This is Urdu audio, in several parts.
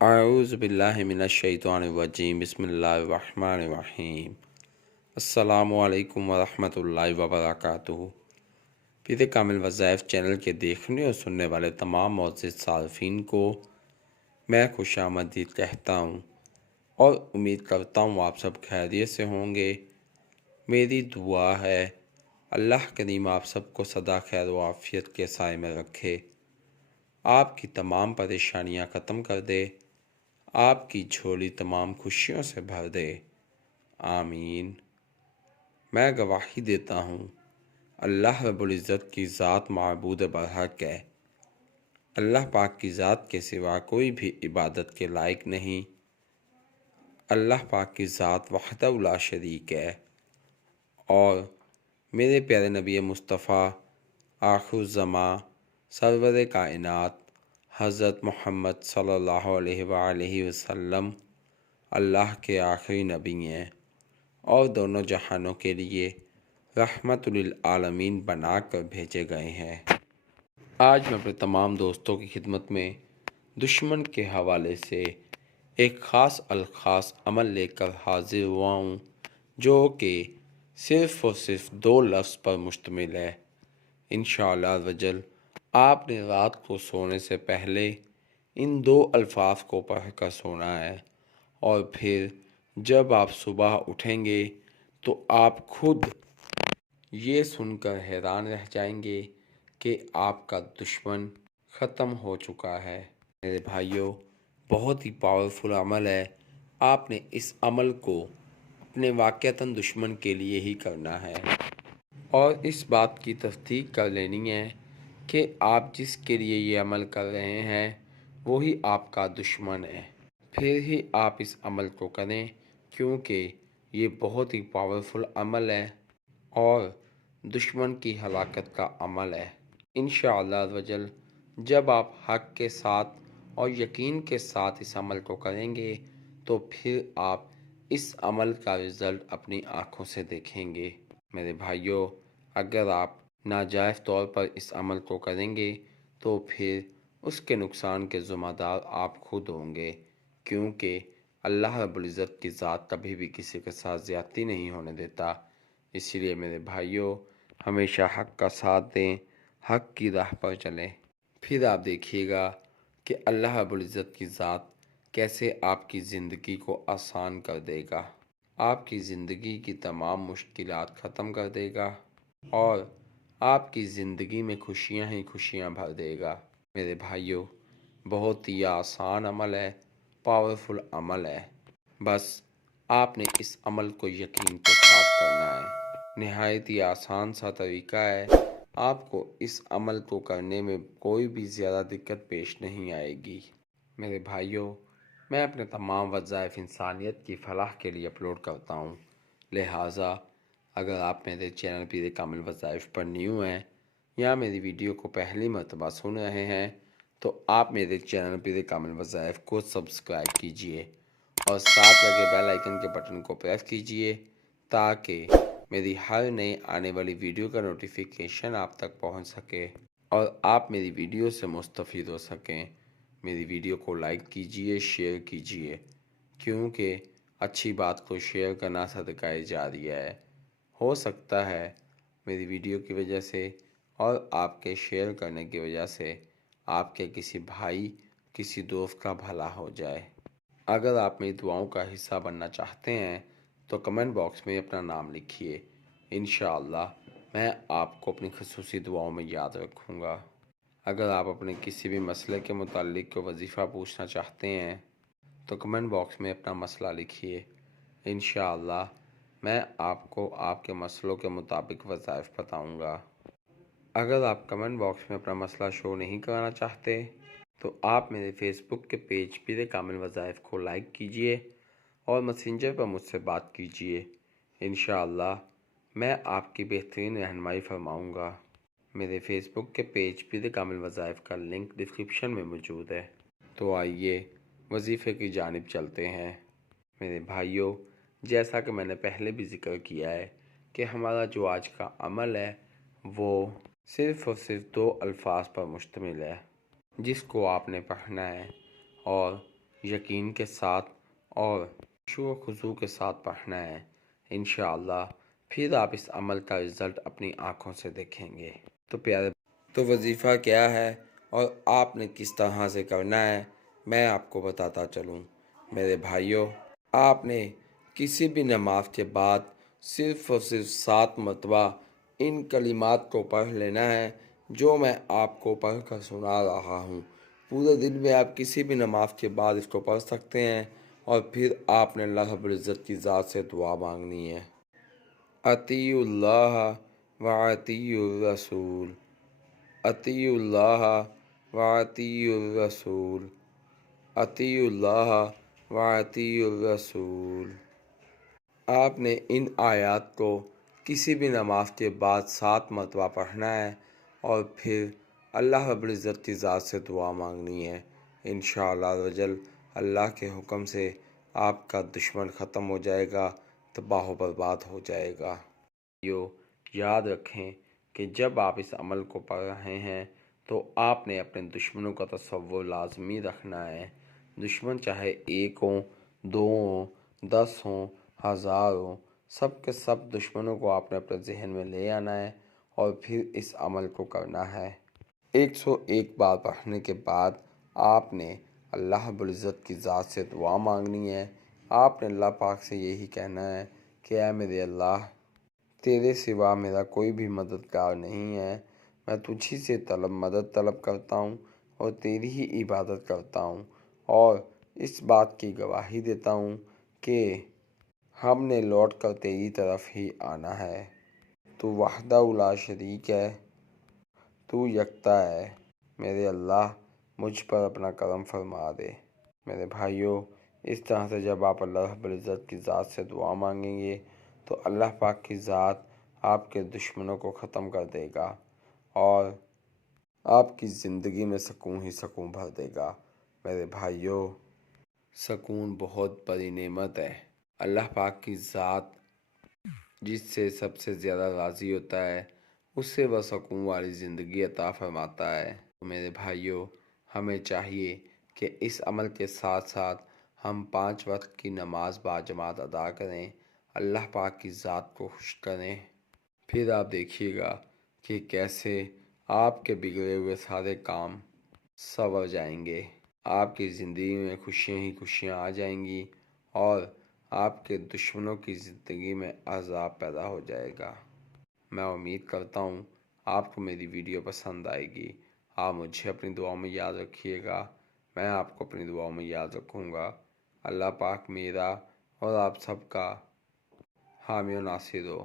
اعوذ باللہ من الشیطان الرجیم بسم اللہ الرحمن الرحیم۔ السلام علیکم ورحمۃ اللہ وبرکاتہ۔ پیر کامل وظائف چینل کے دیکھنے اور سننے والے تمام معزز صارفین کو میں خوش آمدید کہتا ہوں اور امید کرتا ہوں آپ سب خیریت سے ہوں گے۔ میری دعا ہے اللہ کریم آپ سب کو سدا خیر و عافیت کے سائے میں رکھے، آپ کی تمام پریشانیاں ختم کر دے، آپ کی جھولی تمام خوشیوں سے بھر دے، آمین۔ میں گواہی دیتا ہوں اللہ رب العزت کی ذات معبود برحق ہے، اللہ پاک کی ذات کے سوا کوئی بھی عبادت کے لائق نہیں۔ اللہ پاک کی ذات وحدہ لا شریک ہے اور میرے پیارے نبی مصطفیٰ آخر الزماں سرور کائنات حضرت محمد صلی اللہ علیہ وآلہ وسلم اللہ کے آخری نبی ہیں اور دونوں جہانوں کے لیے رحمت للعالمین بنا کر بھیجے گئے ہیں۔ آج میں اپنے تمام دوستوں کی خدمت میں دشمن کے حوالے سے ایک خاص الخاص عمل لے کر حاضر ہوا ہوں، جو کہ صرف اور صرف 2 لفظ پر مشتمل ہے۔ انشاءاللہ عزوجل آپ نے رات کو سونے سے پہلے ان 2 الفاظ کو پڑھ کر سونا ہے، اور پھر جب آپ صبح اٹھیں گے تو آپ خود یہ سن کر حیران رہ جائیں گے کہ آپ کا دشمن ختم ہو چکا ہے۔ میرے بھائیوں، بہت ہی پاورفل عمل ہے، آپ نے اس عمل کو اپنے واقعتاً دشمن کے لیے ہی کرنا ہے اور اس بات کی تصدیق کر لینی ہے کہ آپ جس کے لیے یہ عمل کر رہے ہیں وہی آپ کا دشمن ہے، پھر ہی آپ اس عمل کو کریں، کیونکہ یہ بہت ہی پاورفل عمل ہے اور دشمن کی ہلاکت کا عمل ہے۔ انشاءاللہ عزوجل جب آپ حق کے ساتھ اور یقین کے ساتھ اس عمل کو کریں گے تو پھر آپ اس عمل کا رزلٹ اپنی آنکھوں سے دیکھیں گے۔ میرے بھائیوں، اگر آپ ناجائز طور پر اس عمل کو کریں گے تو پھر اس کے نقصان کے ذمہ دار آپ خود ہوں گے، کیونکہ اللہ رب العزت کی ذات کبھی بھی کسی کے ساتھ زیادتی نہیں ہونے دیتا۔ اسی لیے میرے بھائیوں، ہمیشہ حق کا ساتھ دیں، حق کی راہ پر چلیں، پھر آپ دیکھیے گا کہ اللہ رب العزت کی ذات کیسے آپ کی زندگی کو آسان کر دے گا، آپ کی زندگی کی تمام مشکلات ختم کر دے گا اور آپ کی زندگی میں خوشیاں ہی خوشیاں بھر دے گا۔ میرے بھائیوں، بہت ہی آسان عمل ہے، پاورفل عمل ہے، بس آپ نے اس عمل کو یقین کے ساتھ کرنا ہے۔ نہایت ہی آسان سا طریقہ ہے، آپ کو اس عمل کو کرنے میں کوئی بھی زیادہ دقت پیش نہیں آئے گی۔ میرے بھائیوں، میں اپنے تمام وظائف انسانیت کی فلاح کے لیے اپلوڈ کرتا ہوں، لہٰذا اگر آپ میرے چینل پیر کامل وظائف پر نیو ہیں یا میری ویڈیو کو پہلی مرتبہ سن رہے ہیں تو آپ میرے چینل پیر کامل وظائف کو سبسکرائب کیجئے اور ساتھ لگے بیل آئیکن کے بٹن کو پریس کیجئے تاکہ میری ہر نئے آنے والی ویڈیو کا نوٹیفیکیشن آپ تک پہنچ سکے اور آپ میری ویڈیو سے مستفید ہو سکیں۔ میری ویڈیو کو لائک کیجئے، شیئر کیجئے، کیونکہ اچھی بات کو شیئر کرنا صدقہ جاریہ ہے۔ ہو سکتا ہے میری ویڈیو کی وجہ سے اور آپ کے شیئر کرنے کی وجہ سے آپ کے کسی بھائی، کسی دوست کا بھلا ہو جائے۔ اگر آپ میری دعاؤں کا حصہ بننا چاہتے ہیں تو کمنٹ باکس میں اپنا نام لکھیے، انشاءاللہ میں آپ کو اپنی خصوصی دعاؤں میں یاد رکھوں گا۔ اگر آپ اپنے کسی بھی مسئلے کے متعلق کوئی وظیفہ پوچھنا چاہتے ہیں تو کمنٹ باکس میں اپنا مسئلہ لکھیے، انشاءاللہ میں آپ کو آپ کے مسئلوں کے مطابق وظائف بتاؤں گا۔ اگر آپ کمنٹ باکس میں اپنا مسئلہ شو نہیں کرانا چاہتے تو آپ میرے فیس بک کے پیج پیر کامل وظائف کو لائک کیجئے اور میسنجر پر مجھ سے بات کیجئے، انشاءاللہ میں آپ کی بہترین رہنمائی فرماؤں گا۔ میرے فیس بک کے پیج پیر کامل وظائف کا لنک ڈسکرپشن میں موجود ہے، تو آئیے وظیفے کی جانب چلتے ہیں۔ میرے بھائیوں، جیسا کہ میں نے پہلے بھی ذکر کیا ہے کہ ہمارا جو آج کا عمل ہے وہ صرف اور صرف 2 الفاظ پر مشتمل ہے، جس کو آپ نے پڑھنا ہے اور یقین کے ساتھ اور خشوع و خضوع کے ساتھ پڑھنا ہے، انشاءاللہ پھر آپ اس عمل کا رزلٹ اپنی آنکھوں سے دیکھیں گے۔ تو وظیفہ کیا ہے اور آپ نے کس طرح سے کرنا ہے، میں آپ کو بتاتا چلوں۔ میرے بھائیوں، آپ نے کسی بھی نماز کے بعد صرف اور صرف 7 مرتبہ ان کلمات کو پڑھ لینا ہے جو میں آپ کو پڑھ کر سنا رہا ہوں۔ پورے دن میں آپ کسی بھی نماز کے بعد اس کو پڑھ سکتے ہیں، اور پھر آپ نے اللہ رب العزت کی ذات سے دعا مانگنی ہے۔ اطیعوا اللہ واطیعوا الرسول، اطیعوا اللہ واطیعوا الرسول، اطیعوا اللہ واطیعوا الرسول۔ آپ نے ان آیات کو کسی بھی نماز کے بعد 7 مرتبہ پڑھنا ہے، اور پھر اللہ رب العزت کی ذات سے دعا مانگنی ہے۔ انشاءاللہ رجل اللہ کے حکم سے آپ کا دشمن ختم ہو جائے گا، تباہ و برباد ہو جائے گا۔ یاد رکھیں کہ جب آپ اس عمل کو پڑھ رہے ہیں تو آپ نے اپنے دشمنوں کا تصور لازمی رکھنا ہے۔ دشمن چاہے 1 ہوں، 2 ہوں، 10 ہوں، 1000 ہوں، سب کے سب دشمنوں کو آپ نے اپنے ذہن میں لے آنا ہے اور پھر اس عمل کو کرنا ہے۔ 101 بار پڑھنے کے بعد آپ نے اللہ رب العزت کی ذات سے دعا مانگنی ہے۔ آپ نے اللہ پاک سے یہی کہنا ہے کہ اے میرے اللہ، تیرے سوا میرا کوئی بھی مددگار نہیں ہے، میں تجھی سے مدد طلب کرتا ہوں اور تیری ہی عبادت کرتا ہوں، اور اس بات کی گواہی دیتا ہوں کہ ہم نے لوٹ کر تیری طرف ہی آنا ہے۔ تو وحدہ لا شریک ہے، تو یکتا ہے، میرے اللہ مجھ پر اپنا کرم فرما دے۔ میرے بھائیوں، اس طرح سے جب آپ اللہ رب العزت کی ذات سے دعا مانگیں گے تو اللہ پاک کی ذات آپ کے دشمنوں کو ختم کر دے گا اور آپ کی زندگی میں سکون ہی سکون بھر دے گا۔ میرے بھائیوں، سکون بہت بڑی نعمت ہے۔ اللہ پاک کی ذات جس سے سب سے زیادہ راضی ہوتا ہے، اس سے وہ سکون والی زندگی عطا فرماتا ہے۔ میرے بھائیوں، ہمیں چاہیے کہ اس عمل کے ساتھ ساتھ ہم 5 وقت کی نماز باجماعت ادا کریں، اللہ پاک کی ذات کو خوش کریں۔ پھر آپ دیکھیے گا کہ کیسے آپ کے بگڑے ہوئے سارے کام سنور جائیں گے، آپ کی زندگی میں خوشیاں ہی خوشیاں آ جائیں گی، اور آپ کے دشمنوں کی زندگی میں عذاب پیدا ہو جائے گا۔ میں امید کرتا ہوں آپ کو میری ویڈیو پسند آئے گی۔ آپ مجھے اپنی دعاؤں میں یاد رکھیے گا، میں آپ کو اپنی دعاؤں میں یاد رکھوں گا۔ اللہ پاک میرا اور آپ سب کا حامی و ناصر ہو۔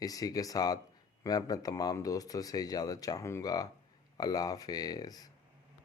اسی کے ساتھ میں اپنے تمام دوستوں سے اجازت چاہوں گا۔ اللہ حافظ۔